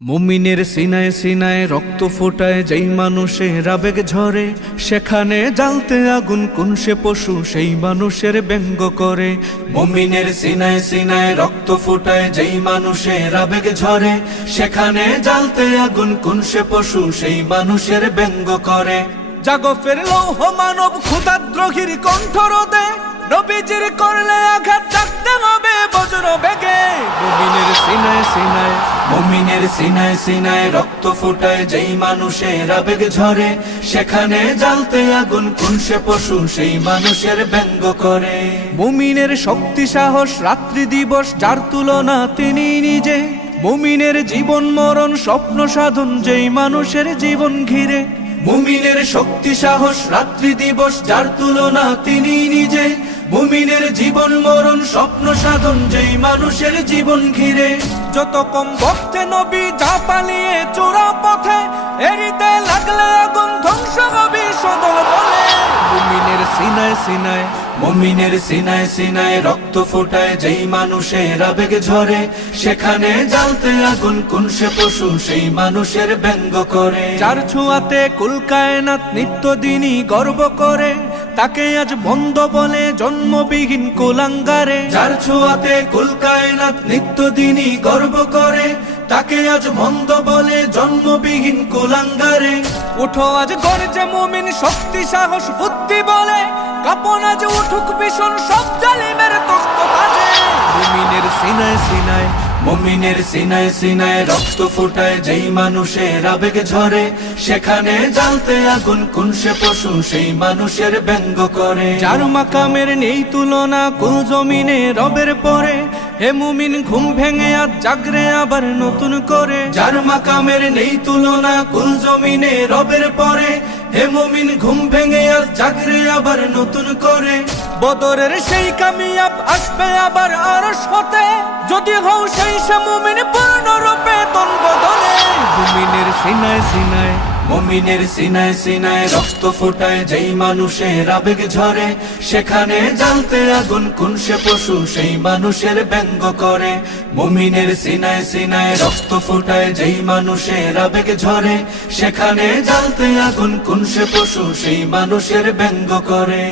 মুমিনের সিনায় সিনায় রক্ত ফোটায় যেই মানুষের আবেগ ঝরে, সেখানে জ্বালতে আগুন কোন সে পশু সেই মানুষের ব্যঙ্গ করে। মুমিনের সিনায় সিনায় রক্ত ফোটায় যেই মানুষের আবেগ ঝরে, সেখানে জ্বালতে আগুন কোন সে পশু সেই মানুষের ব্যঙ্গ করে। জাগো ফের লৌহ মানব ক্ষুধাদ্রোহীর কণ্ঠরোধে, নবীজির করলে আঘাত জাগতে হবে বজ্র বেগে। মুমিনের সিনায় সিনায় মুমিনের সিনায় সিনায় রক্ত ফোটায় যেই মানুষের আবেগ ঝরে, সেখানে জ্বালতে আগুন কোন সে পশু সেই মানুষের ব্যঙ্গ করে। মুমিনের শক্তি সাহস রাত্রি দিবস যার তুলনা তিনি নিজে, মুমিনের জীবন মরণ স্বপ্ন সাধন যেই মানুষের জীবন ঘিরে। মুমিনের শক্তি সাহস রাত্রি দিবস যার তুলনা তিনি নিজে, মুমিনের জীবন মরণ স্বপ্ন সাধন যেই মানুষের জীবন ঘিরে। যত কম ভক্তে নবী যা পালিয়ে চোরা পথে, এরিতে লাগলে আগুন ধ্বংস হবে সদল বলে। মুমিনের সিনায় সিনায় মুমিনের সিনায় সিনায় রক্ত ফোটায় যেই মানুষের আবেগ ঝরে, সেখানে জ্বালতে আগুন কোন সে পশু সেই মানুষের ব্যঙ্গ করে। যার ছোঁয়াতে কুল কায়নাত নিত্যদিনই গর্ব করে, তাকে আজ বন্ধ বলে জন্মবিহীন কুলাঙ্গারে। যার ছোঁয়াতে কুল কায়নাত নিত্যদিনই গর্ব করে, তাকে আজ মন্দ বলে জন্মবিহীন কুলাঙ্গারে। উঠো আজ গর্জে মুমিন শক্তি সাহস বুদ্ধি বলে, কাপন আজ উঠুক ভীষণ সব জালিমের তখ্ত তাজে। মুমিনের সিনায় সিনায় মুমিনের সিনায় সিনায় রক্ত ফোটায় যেই মানুষের আবেগ ঝরে, সেখানে জ্বালতে আগুন কোন সে পশু সেই মানুষের ব্যঙ্গ করে। যার মাকামের নেই তুলনা কুল জমিনে রবের পরে, হে মুমিন ঘুম ভেঙে আজ জাগরে আবার নতুন করে। যার মাকামের নেই তুলনা কুল জমিনে রবের পরে, হে মুমিন ঘুম ভেঙে আজ জাগরে আবার নতুন করে। বদরের সেই কামিয়াব আসবে আবার আরশ হতে, যদি হও সেই সে মুমিন পূর্ণরূপে তন বদলে। মুমিনের সিনায় সিনায় মুমিনের সিনায় সিনায় রক্ত ফোটায় যেই মানুষের আবেগ ঝরে, সেখানে জ্বালতে আগুন কোন সে পশু সেই মানুষের ব্যঙ্গ করে। মুমিনের সিনায় সিনায় রক্ত ফোটায় যেই মানুষের আবেগ ঝরে, সেখানে জ্বালতে আগুন কোন সে পশু সেই মানুষের ব্যঙ্গ করে।